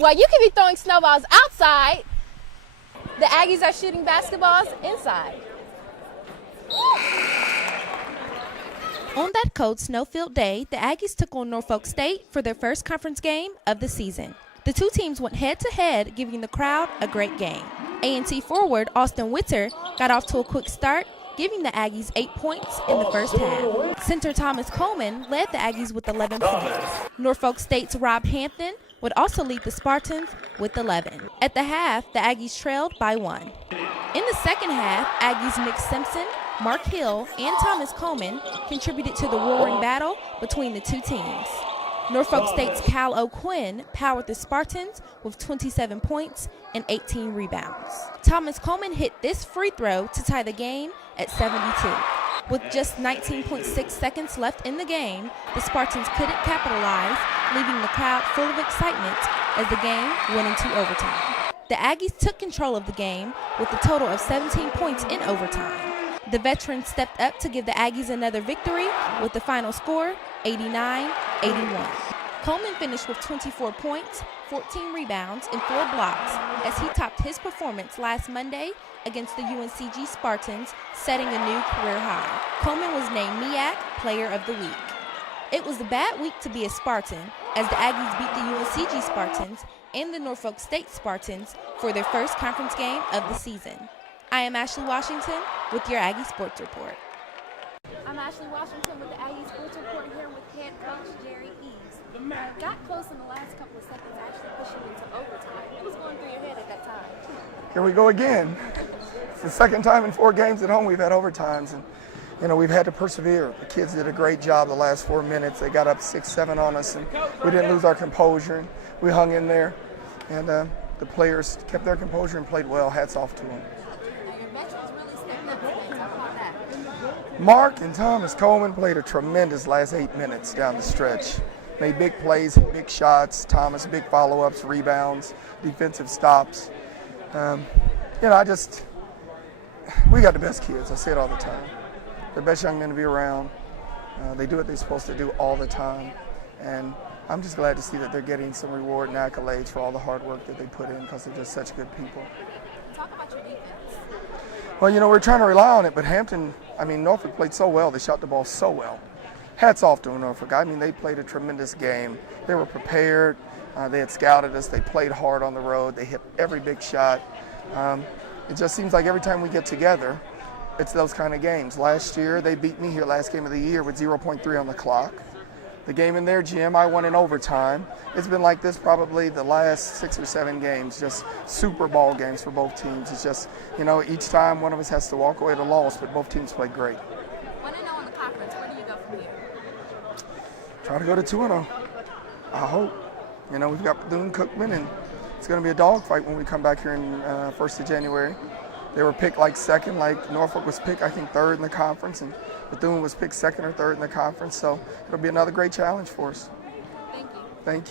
Well, you can be throwing snowballs outside. The Aggies are shooting basketballs inside. On that cold snow-filled day, the Aggies took on Norfolk State for their first conference game of the season. The two teams went head-to-head, giving the crowd a great game. A&T forward Austin Witter got off to a quick start, giving the Aggies 8 points in the first half. Center Thomas Coleman led the Aggies with 11 points. Norfolk State's Rob Hampton would also lead the Spartans with 11. At the half, the Aggies trailed by 1. In the second half, Aggies Nick Simpson, Mark Hill, and Thomas Coleman contributed to the roaring battle between the two teams. Norfolk State's Cal O'Quinn powered the Spartans with 27 points and 18 rebounds. Thomas Coleman hit this free throw to tie the game at 72. With just 19.6 seconds left in the game, the Spartans couldn't capitalize, leaving the crowd full of excitement as the game went into overtime. The Aggies took control of the game with a total of 17 points in overtime. The veterans stepped up to give the Aggies another victory with the final score 89-81. Coleman finished with 24 points, 14 rebounds, and 4 blocks as he topped his performance last Monday against the UNCG Spartans, setting a new career high. Coleman was named MEAC Player of the Week. It was a bad week to be a Spartan as the Aggies beat the UNCG Spartans and the Norfolk State Spartans for their first conference game of the season. I am Ashley Washington with your Aggie Sports Report. I'm Ashley Washington with the Aggie Sports Report here with head coach Jerry Eaves. Got close in the last couple of seconds, actually pushing into overtime. What was going through your head at that time? Here we go again. It's the second time in 4 games at home we've had overtimes, and we've had to persevere. The kids did a great job the last 4 minutes. They got up 6-7 on us, and we didn't lose our composure. And we hung in there, and the players kept their composure and played well. Hats off to them. Mark and Thomas Coleman played a tremendous last 8 minutes down the stretch. Made big plays, hit big shots. Thomas, big follow-ups, rebounds, defensive stops. We got the best kids. I say it all the time. The best young men to be around. They do what they're supposed to do all the time. And I'm just glad to see that they're getting some reward and accolades for all the hard work that they put in because they're just such good people. Talk about your defense. Well, we're trying to rely on it, but Norfolk played so well. They shot the ball so well. Hats off to Norfolk. They played a tremendous game. They were prepared. They had scouted us. They played hard on the road. They hit every big shot. It just seems like every time we get together, it's those kind of games. Last year, they beat me here last game of the year with 0.3 on the clock. The game in their gym, I won in overtime. It's been like this probably the last 6 or 7 games, just Super Bowl games for both teams. It's just, each time one of us has to walk away with a loss, but both teams played great. 1-0 in the conference, where do you go from here? Try to go to 2-0. I hope. We've got Bethune-Cookman, and it's going to be a dogfight when we come back here in 1st of January. They were picked like second, like Norfolk was picked, I think, 3rd in the conference, and Bethune was picked 2nd or 3rd in the conference. So it'll be another great challenge for us. Thank you. Thank you.